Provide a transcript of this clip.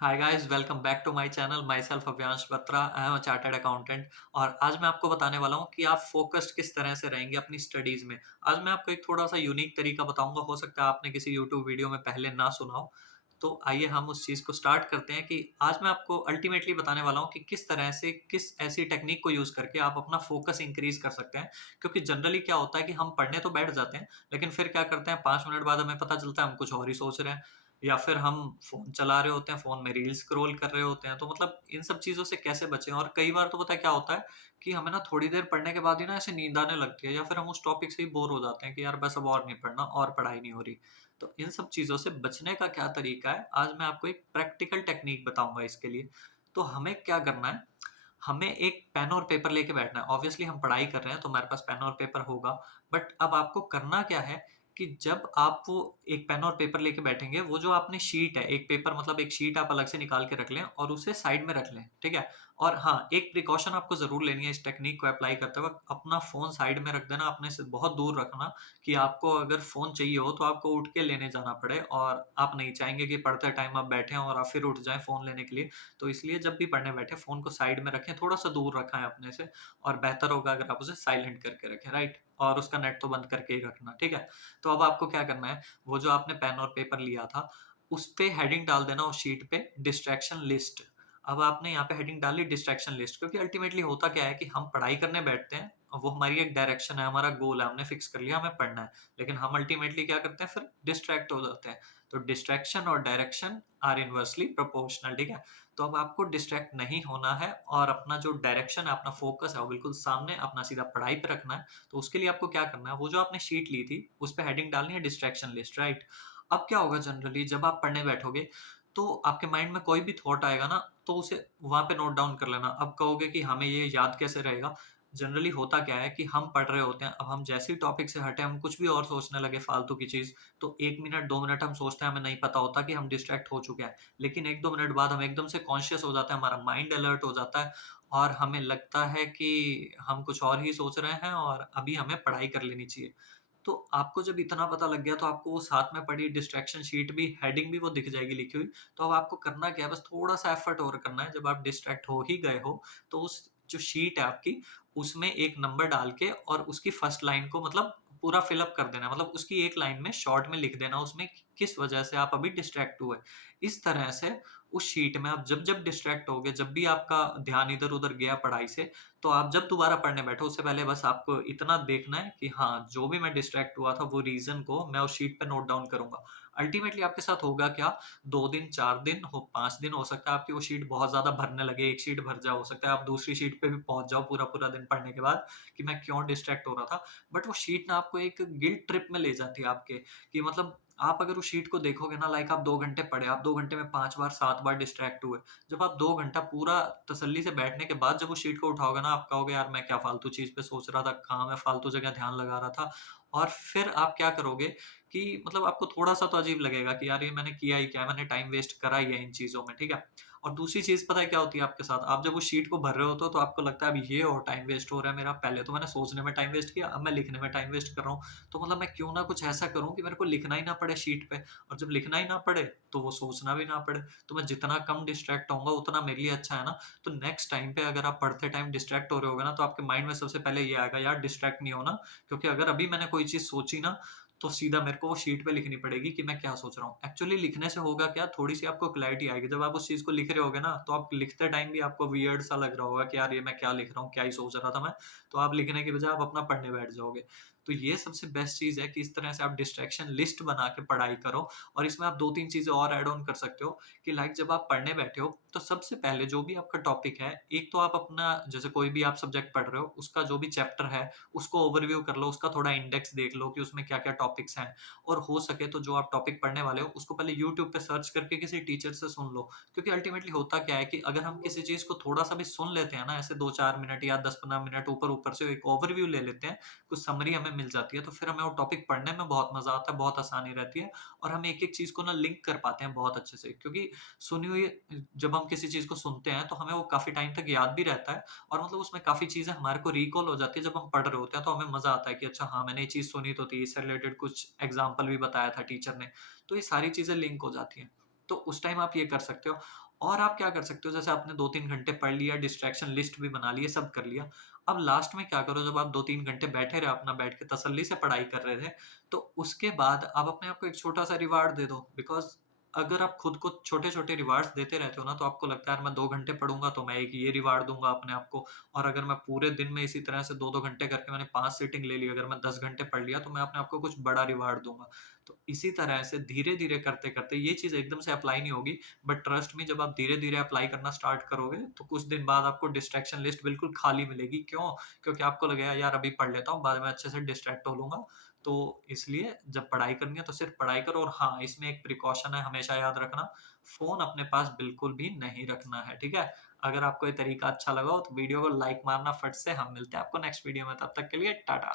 Hi guys, welcome back to my channel. Myself Avyansh Batra. I am a chartered accountant और आज मैं आपको बताने वाला हूँ कि आप फोकस्ड किस तरह से रहेंगे अपनी स्टडीज में। आज मैं आपको एक थोड़ा सा यूनिक तरीका बताऊंगा। हो सकता है आपने किसी यूट्यूब वीडियो में पहले ना सुना हो। तो आइए हम उस चीज़ को स्टार्ट करते हैं कि आज मैं आपको अल्टीमेटली बताने वाला हूँ कि किस तरह से किस ऐसी टेक्निक को यूज़ करके आप अपना फोकस इंक्रीज कर सकते हैं। क्योंकि जनरली क्या होता है कि हम पढ़ने तो बैठ जाते हैं, लेकिन फिर क्या करते हैं, 5 मिनट बाद हमें पता चलता है हम कुछ और ही सोच रहे हैं, या फिर हम फ़ोन चला रहे होते हैं, फ़ोन में रील्स स्क्रॉल कर रहे होते हैं। तो मतलब इन सब चीज़ों से कैसे बचें? और कई बार तो पता है क्या होता है कि हमें ना थोड़ी देर पढ़ने के बाद ही ना ऐसे नींद आने लगती है, या फिर हम उस टॉपिक से ही बोर हो जाते हैं कि यार बस अब और नहीं पढ़ना और पढ़ाई नहीं हो रही। तो इन सब चीज़ों से बचने का क्या तरीका है, आज मैं आपको एक प्रैक्टिकल टेक्नीक बताऊँगा इसके लिए। तो हमें क्या करना है, हमें एक पेन और पेपर लेके बैठना है। ऑब्वियसली हम पढ़ाई कर रहे हैं तो हमारे पास पेन और पेपर होगा। बट अब आपको करना क्या है कि जब आप वो एक पेन और पेपर लेके बैठेंगे, वो जो आपने शीट है, एक पेपर मतलब एक शीट आप अलग से निकाल के रख लें और उसे साइड में रख लें, ठीक है? और हाँ, एक प्रिकॉशन आपको ज़रूर लेनी है इस टेक्नीक को अप्लाई करते वक़्त, अपना फ़ोन साइड में रख देना, अपने से बहुत दूर रखना कि आपको अगर फ़ोन चाहिए हो तो आपको उठ के लेने जाना पड़े, और आप नहीं चाहेंगे कि पढ़ते टाइम आप बैठें और आप फिर उठ जाएँ फ़ोन लेने के लिए। तो इसलिए जब भी पढ़ने बैठे फ़ोन को साइड में रखें, थोड़ा-सा दूर रखें अपने से, और बेहतर होगा अगर आप उसे साइलेंट करके रखें, राइट? और उसका नेट तो बंद करके ही रखना, ठीक है? तो अब आपको क्या करना है, वो जो आपने पेन और पेपर लिया था, उसपे हेडिंग डाल देना उस शीट पे, डिस्ट्रैक्शन लिस्ट। अब आपने यहाँ पे हेडिंग डाली डिस्ट्रैक्शन लिस्ट, क्योंकि अल्टीमेटली होता क्या है कि हम पढ़ाई करने बैठते हैं, वो हमारी एक डायरेक्शन है, हमारा गोल है, हमने फिक्स कर लिया हमें पढ़ना है। लेकिन हम अल्टीमेटली क्या करते हैं, फिर डिस्ट्रैक्ट हो जाते हैं। तो डिस्ट्रैक्शन और डायरेक्शन आर इनवर्सली प्रोपोर्शनल, ठीक है? तो अब आपको डिस्ट्रैक्ट नहीं होना है और अपना जो डायरेक्शन है, अपना फ़ोकस है, वो बिल्कुल सामने अपना सीधा पढ़ाई पे रखना है। तो उसके लिए आपको क्या करना है, वो जो आपने शीट ली थी, उसपे हेडिंग डालनी है डिस्ट्रैक्शन लिस्ट, राइट? अब क्या होगा, जनरली जब आप पढ़ने बैठोगे, तो आपके माइंड में कोई भी थॉट आएगा ना, तो उसे वहाँ पे नोट डाउन कर लेना। अब कहोगे कि हमें ये याद कैसे रहेगा? जनरली होता क्या है कि हम पढ़ रहे होते हैं, अब हम जैसे ही टॉपिक से हटे, हम कुछ भी और सोचने लगे फालतू की चीज़, तो 1 मिनट, 2 मिनट हम सोचते हैं, हमें नहीं पता होता कि हम डिस्ट्रैक्ट हो चुके हैं। लेकिन 1-2 मिनट बाद हम एकदम से कॉन्शियस हो जाते हैं, हमारा माइंड अलर्ट हो जाता है और हमें लगता है कि हम कुछ और ही सोच रहे हैं और अभी हमें पढ़ाई कर लेनी चाहिए। तो आपको जब इतना पता लग गया, तो आपको वो साथ में पड़ी डिस्ट्रैक्शन शीट भी, हेडिंग भी वो दिख जाएगी लिखी हुई। तो अब आपको करना क्या है, बस थोड़ा-सा एफर्ट और करना है। जब आप डिस्ट्रैक्ट हो ही गए हो, तो उस जो शीट है आपकी, उसमें एक नंबर डाल के और उसकी फर्स्ट लाइन को मतलब पूरा फिल अप कर देना है। मतलब उसकी एक लाइन में शॉर्ट में लिख देना उसमें कि किस वजह से आप अभी डिस्ट्रैक्ट हुए। इस तरह से उस शीट में आप जब-जब डिस्ट्रैक्ट होगे, जब भी आपका ध्यान इधर-उधर गया पढ़ाई से, तो आप जब दोबारा पढ़ने बैठो, उससे पहले बस आपको इतना देखना है कि हाँ, जो भी मैं डिस्ट्रैक्ट हुआ था, वो रीज़न को मैं उस शीट पे नोट डाउन करूँगा। अल्टीमेटली आपके साथ होगा क्या, 2 दिन, 4 दिन, 5 दिन हो सकता है आपकी वो शीट बहुत ज़्यादा भरने लगे, एक शीट भर जाए, हो सकता है आप दूसरी शीट पे भी पहुँच जाओ पूरा-पूरा दिन पढ़ने के बाद कि मैं क्यों डिस्ट्रैक्ट हो रहा था। बट वो शीट ना आपको एक गिल्ट ट्रिप में ले जाती है आपके, कि मतलब आप अगर उस शीट को देखोगे ना, लाइक आप 2 घंटे पढ़े, आप 2 घंटे में 5 बार, 7 बार डिस्ट्रैक्ट हुए। जब आप 2 घंटा पूरा तसल्ली से बैठने के बाद जब उस शीट को उठाओगे ना, आप कहोगे यार मैं क्या फालतू चीज़ पे सोच रहा था, कहाँ मैं फालतू जगह ध्यान लगा रहा था। और फिर आप क्या करोगे कि मतलब आपको थोड़ा-सा तो अजीब लगेगा कि यार ये मैंने किया ही क्या है, मैंने टाइम वेस्ट करा ही है इन चीज़ों में, ठीक है? और दूसरी चीज़ पता है क्या होती है आपके साथ? आप जब उस शीट को भर रहे होते हो, तो आपको लगता है अब ये और टाइम वेस्ट हो रहा है मेरा, पहले तो मैंने सोचने में टाइम वेस्ट किया, अब मैं लिखने में टाइम वेस्ट कर रहा हूँ। तो मतलब मैं क्यों ना कुछ ऐसा करूँ कि मेरे को लिखना ही ना पड़े शीट पे, और जब लिखना ही ना पड़े, तो वो सोचना भी ना पड़े। तो मैं जितना कम डिस्ट्रैक्ट होऊँगा उतना मेरे लिए अच्छा है ना। तो नेक्स्ट टाइम पे अगर आप पढ़ते टाइम डिस्ट्रैक्ट हो रहे होगे ना, तो आपके माइंड में सबसे पहले ये आएगा, यार डिस्ट्रैक्ट नहीं होना, क्योंकि अगर अभी मैंने कोई चीज़ सोची ना, तो सीधा मेरे को वो शीट पे लिखनी पड़ेगी कि मैं क्या सोच रहा हूँ। एक्चुअली लिखने से होगा क्या, थोड़ी-सी आपको क्लैरिटी आएगी। जब आप उस चीज़ को लिख रहे होगे ना, तो आप लिखते टाइम भी आपको वियर्ड सा लग रहा होगा कि यार ये मैं क्या लिख रहा हूँ, क्या ही सोच रहा था मैं। तो आप लिखने की बजाय आप अपना पढ़ने बैठ जाओगे। तो ये सबसे बेस्ट चीज़ है कि इस तरह से आप डिस्ट्रैक्शन लिस्ट बना के पढ़ाई करो, और इसमें आप 2-3 चीज़ें और ऐड ऑन कर सकते हो कि लाइक जब आप पढ़ने बैठे हो, तो सबसे पहले जो भी आपका टॉपिक है, एक तो आप अपना जैसे कोई भी आप सब्जेक्ट पढ़ रहे हो, उसका जो भी चैप्टर है, उसको ओवरव्यू कर लो, उसका थोड़ा इंडेक्स देख लो कि उसमें क्या-क्या टॉपिक्स हैं। और हो सके तो जो आप टॉपिक पढ़ने वाले हो, उसको पहले यूट्यूब पे सर्च करके किसी टीचर से सुन लो। क्योंकि अल्टीमेटली होता क्या है कि अगर हम किसी चीज़ को थोड़ा-सा भी सुन लेते हैं ना, ऐसे 2-4 मिनट या 10-15 मिनट ऊपर-ऊपर से एक ओवरव्यू ले लेते हैं, कुछ समरी हमें मिल जाती है, तो फिर हमें वो टॉपिक पढ़ने में बहुत मज़ा आता है, बहुत आसानी रहती है, और हम एक-एक चीज़ को ना लिंक कर पाते हैं बहुत अच्छे से। क्योंकि सुनी हुई जब हम किसी चीज़ को सुनते हैं, तो हमें वो काफ़ी टाइम तक याद भी रहता है, और मतलब उसमें काफ़ी चीज़ें हमारे को रिकॉल हो जाती है जब हम पढ़ रहे होते हैं, तो हमें मज़ा आता है कि अच्छा हाँ, मैंने ये चीज़ सुनी तो थी, इससे रिलेटेड कुछ एग्ज़ाम्पल भी बताया था टीचर ने। तो ये सारी चीज़ें लिंक हो जाती हैं। तो उस टाइम आप ये कर सकते हो। और आप क्या कर सकते हो, जैसे आपने 2-3 घंटे पढ़ लिया, डिस्ट्रैक्शन लिस्ट भी बना ली है, सब कर लिया। अब लास्ट में क्या करो, जब आप 2-3 घंटे बैठे रहे, अपना बैठ के तसल्ली से पढ़ाई कर रहे थे, तो उसके बाद आप अपने आप को एक छोटा-सा रिवार्ड दे दो। बिकॉज़ अगर आप खुद को छोटे-छोटे रिवार्ड्स देते रहते हो ना, तो आपको लगता है यार मैं 2 घंटे पढ़ूँगा तो मैं एक ये रिवार्ड दूँगा अपने आप को, और अगर मैं पूरे दिन में इसी तरह से 2-2 घंटे करके मैंने 5 सीटिंग ले ली, अगर मैं 10 घंटे पढ़ लिया तो मैं अपने आप को कुछ बड़ा रिवार्ड दूँगा। तो इसी तरह से धीरे-धीरे करते-करते ये चीज़ एकदम से अप्लाई नहीं होगी, बट ट्रस्ट मी, जब आप धीरे-धीरे अप्लाई करना स्टार्ट करोगे, तो कुछ दिन बाद आपको डिस्ट्रैक्शन लिस्ट बिल्कुल खाली मिलेगी। क्यों? क्योंकि आपको लगेगा यार अभी पढ़ लेता हूँ, बाद में अच्छे से डिस्ट्रैक्ट हो लूँगा। तो इसलिए जब पढ़ाई करनी है तो सिर्फ पढ़ाई करो, और हाँ, इसमें एक प्रिकॉशन है, हमेशा याद रखना, फ़ोन अपने पास बिल्कुल भी नहीं रखना है, ठीक है? अगर आपको ये तरीका अच्छा लगा हो तो वीडियो को लाइक मारना फट से। हम मिलते हैं आपको नेक्स्ट वीडियो में, तब तक के लिए टाटा।